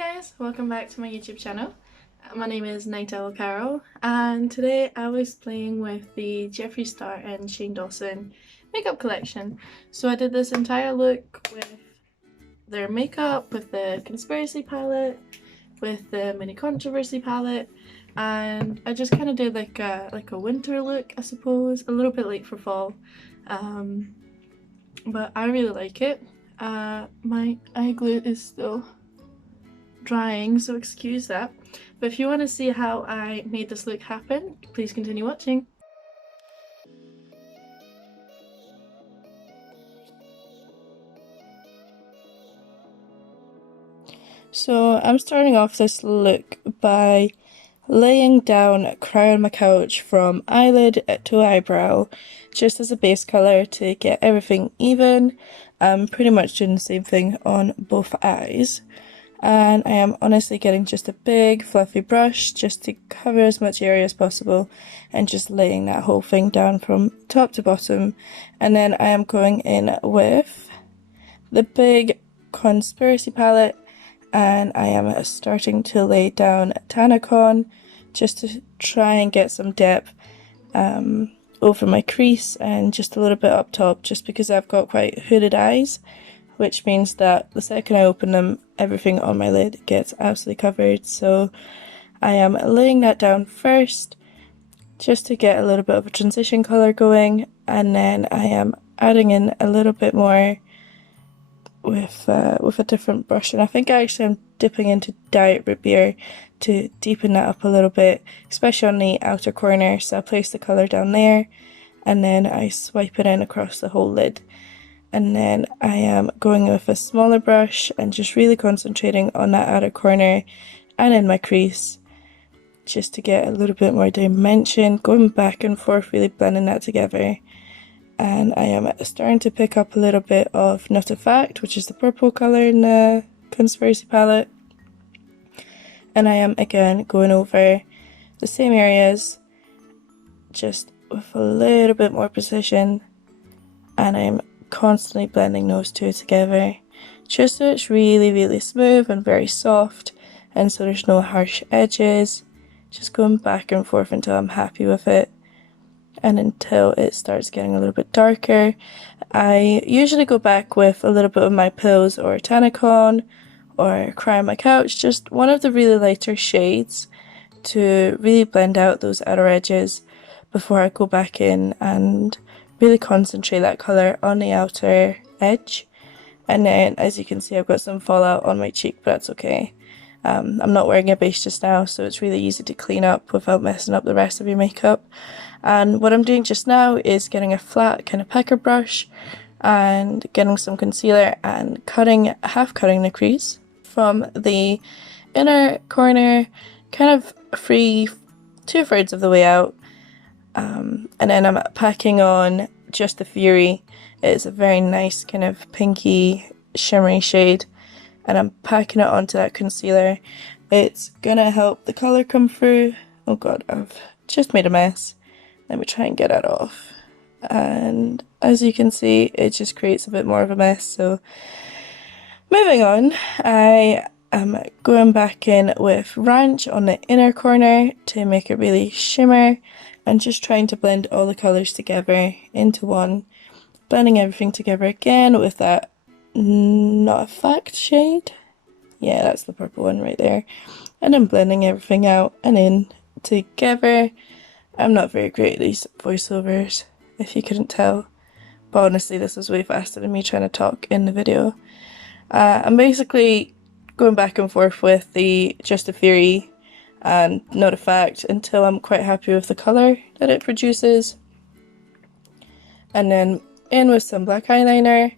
guys, welcome back to my YouTube channel. My name is Night Owl Carol, and today I was playing with the Jeffree Star and Shane Dawson makeup collection. So I did this entire look with their makeup, with the conspiracy palette, with the mini controversy palette, and I just kind of did like a winter look, I suppose, a little bit late for fall, but I really like it. My eye glue is still drying, so excuse that, but if you want to see how I made this look happen, please continue watching. So I'm starting off this look by laying down Cry on My Couch from eyelid to eyebrow, just as a base colour to get everything even. I'm pretty much doing the same thing on both eyes. And I am honestly getting just a big fluffy brush just to cover as much area as possible and just laying that whole thing down from top to bottom. And then I am going in with the big conspiracy palette, and I am starting to lay down Tanacon just to try and get some depth over my crease and just a little bit up top, just because I've got quite hooded eyes, which means that the second I open them, everything on my lid gets absolutely covered. So I am laying that down first, just to get a little bit of a transition colour going, and then I am adding in a little bit more with a different brush, and I think actually I'm dipping into Diet Root Beer to deepen that up a little bit, especially on the outer corner. So I place the colour down there, and then I swipe it in across the whole lid. And then I am going with a smaller brush and just really concentrating on that outer corner and in my crease, just to get a little bit more dimension, going back and forth, really blending that together. And I am starting to pick up a little bit of Not a Fact, which is the purple colour in the conspiracy palette. And I am again going over the same areas, just with a little bit more precision. And I'm constantly blending those two together, just so it's really smooth and very soft, and so there's no harsh edges. Just going back and forth until I'm happy with it, and until it starts getting a little bit darker. I usually go back with a little bit of My Pillows or Tanacon or Cry on My Couch, just one of the really lighter shades to really blend out those outer edges before I go back in and really concentrate that colour on the outer edge. And then, as you can see, I've got some fallout on my cheek, but that's okay. I'm not wearing a base just now, so it's really easy to clean up without messing up the rest of your makeup. And what I'm doing just now is getting a flat kind of pecker brush and getting some concealer and half cutting the crease from the inner corner, kind of free 2/3 of the way out. And then I'm packing on Just the Fury. It's a very nice kind of pinky shimmery shade, and I'm packing it onto that concealer. It's gonna help the colour come through. Oh god, I've just made a mess. Let me try and get it off. And as you can see, it just creates a bit more of a mess. So moving on, I am going back in with Ranch on the inner corner to make it really shimmer, and just trying to blend all the colours together into one. Blending everything together again with that Not a Fact shade. Yeah, that's the purple one right there. And then blending everything out and in together. I'm not very great at these voiceovers, if you couldn't tell. But honestly, this is way faster than me trying to talk in the video. I'm basically going back and forth with the Just a Fury and Not a Fact until I'm quite happy with the colour that it produces. And then in with some black eyeliner.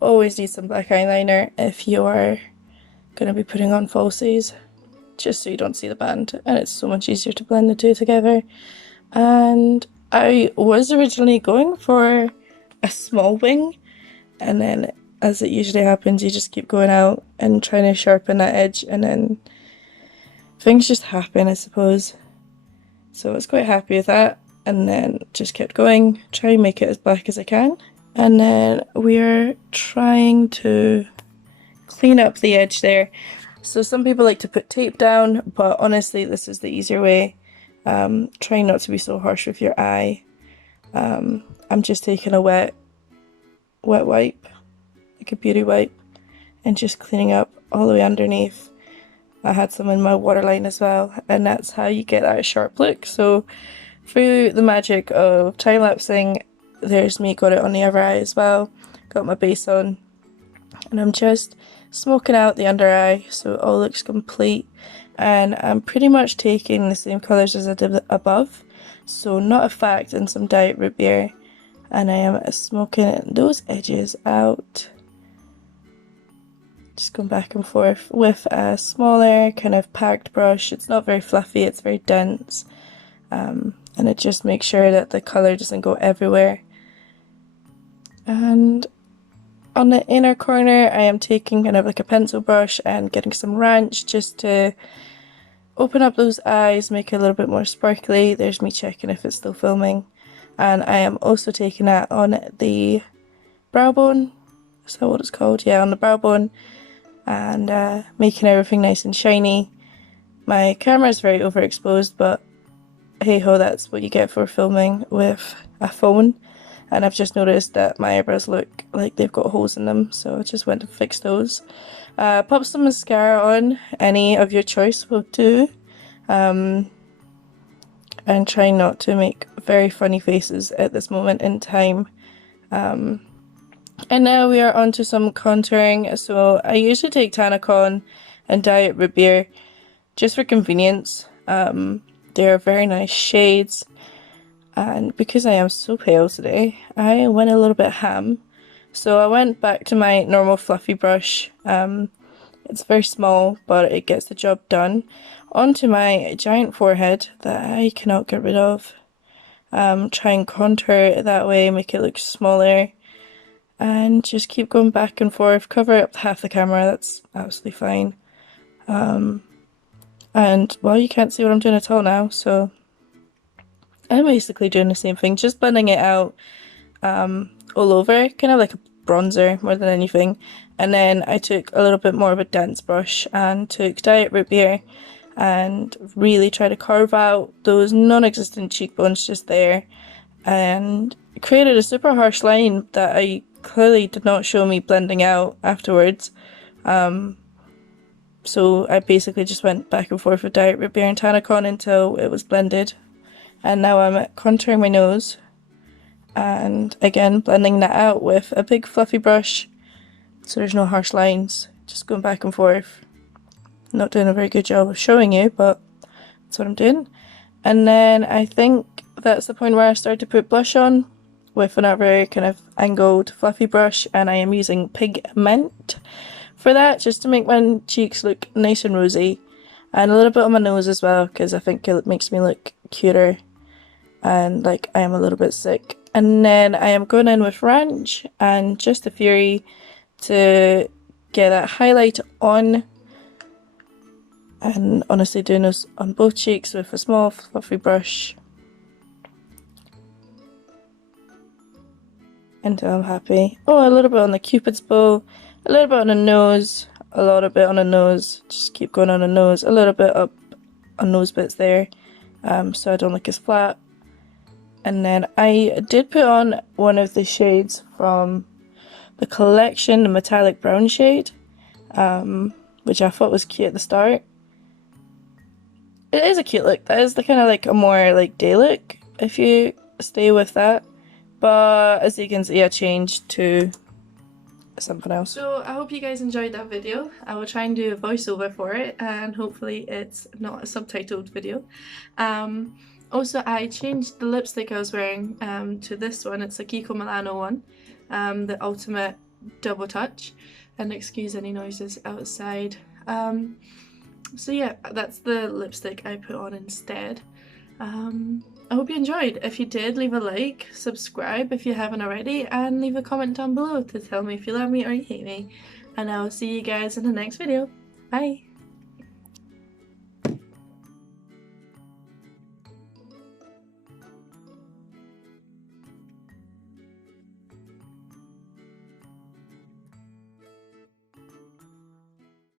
Always need some black eyeliner if you are going to be putting on falsies, just so you don't see the band, and it's so much easier to blend the two together. And I was originally going for a small wing, and then, as it usually happens, you just keep going out and trying to sharpen that edge, and then things just happen, I suppose. So I was quite happy with that, and then just kept going, try and make it as black as I can. And then we are trying to clean up the edge there So some people like to put tape down, but honestly this is the easier way. Try not to be so harsh with your eye. I'm just taking a wet wipe, like a beauty wipe, and just cleaning up all the way underneath. I had some in my waterline as well, and that's how you get that sharp look. So through the magic of time-lapsing, there's me got it on the other eye as well, got my base on, and I'm just smoking out the under eye so it all looks complete. And I'm pretty much taking the same colours as I did above, so not a fact and some diet root beer, and I am smoking those edges out. Just going back and forth with a smaller kind of packed brush. It's not very fluffy, it's very dense, and it just makes sure that the colour doesn't go everywhere. And on the inner corner I am taking kind of like a pencil brush and getting some ranch just to open up those eyes, make it a little bit more sparkly. There's me checking if it's still filming. And I am also taking that on the brow bone. Is that what it's called? Yeah, on the brow bone. And making everything nice and shiny. My camera is very overexposed, but hey ho, that's what you get for filming with a phone. And I've just noticed that my eyebrows look like they've got holes in them, so I just went to fix those. Pop some mascara on, any of your choice will do. And try not to make very funny faces at this moment in time. And now we are on to some contouring. So I usually take Tanacon and Diet Root Beer just for convenience. They're very nice shades. And because I am so pale today, I went a little bit ham. So I went back to my normal fluffy brush. It's very small, but it gets the job done. Onto my giant forehead that I cannot get rid of. Try and contour it that way, make it look smaller. And just keep going back and forth. Cover up half the camera, that's absolutely fine. And well, you can't see what I'm doing at all now, so I'm basically doing the same thing, just blending it out all over, kind of like a bronzer more than anything. And then I took a little bit more of a dense brush and took Diet Root Beer and really try to carve out those non-existent cheekbones just there, and created a super harsh line that I clearly did not show me blending out afterwards. So I basically just went back and forth with Diet Root Beer and Tanacon until it was blended. And now I'm contouring my nose, and again blending that out with a big fluffy brush so there's no harsh lines, just going back and forth. Not doing a very good job of showing you, but that's what I'm doing. And then I think that's the point where I start to put blush on with another kind of angled fluffy brush, and I am using Pigment for that, just to make my cheeks look nice and rosy, and a little bit on my nose as well, because I think it makes me look cuter and like I am a little bit sick. And then I am going in with Ranch and Just a Fury to get that highlight on, and honestly doing this on both cheeks with a small fluffy brush until I'm happy. Oh, a little bit on the Cupid's bow, a little bit on the nose, a lot of bit on the nose, just keep going on the nose, a little bit up on those bits there, so I don't look as flat. And then I did put on one of the shades from the collection, the metallic brown shade, which I thought was cute at the start. It is a cute look. That is the kind of like a more like day look if you stay with that. But as you can see, I changed to something else. So I hope you guys enjoyed that video. I will try and do a voiceover for it, and hopefully it's not a subtitled video. Also, I changed the lipstick I was wearing to this one. It's a Kiko Milano one, the Ultimate Double Touch. And excuse any noises outside. So yeah, that's the lipstick I put on instead. I hope you enjoyed. If you did, leave a like, subscribe if you haven't already, and leave a comment down below to tell me if you love me or you hate me. And I will see you guys in the next video. Bye!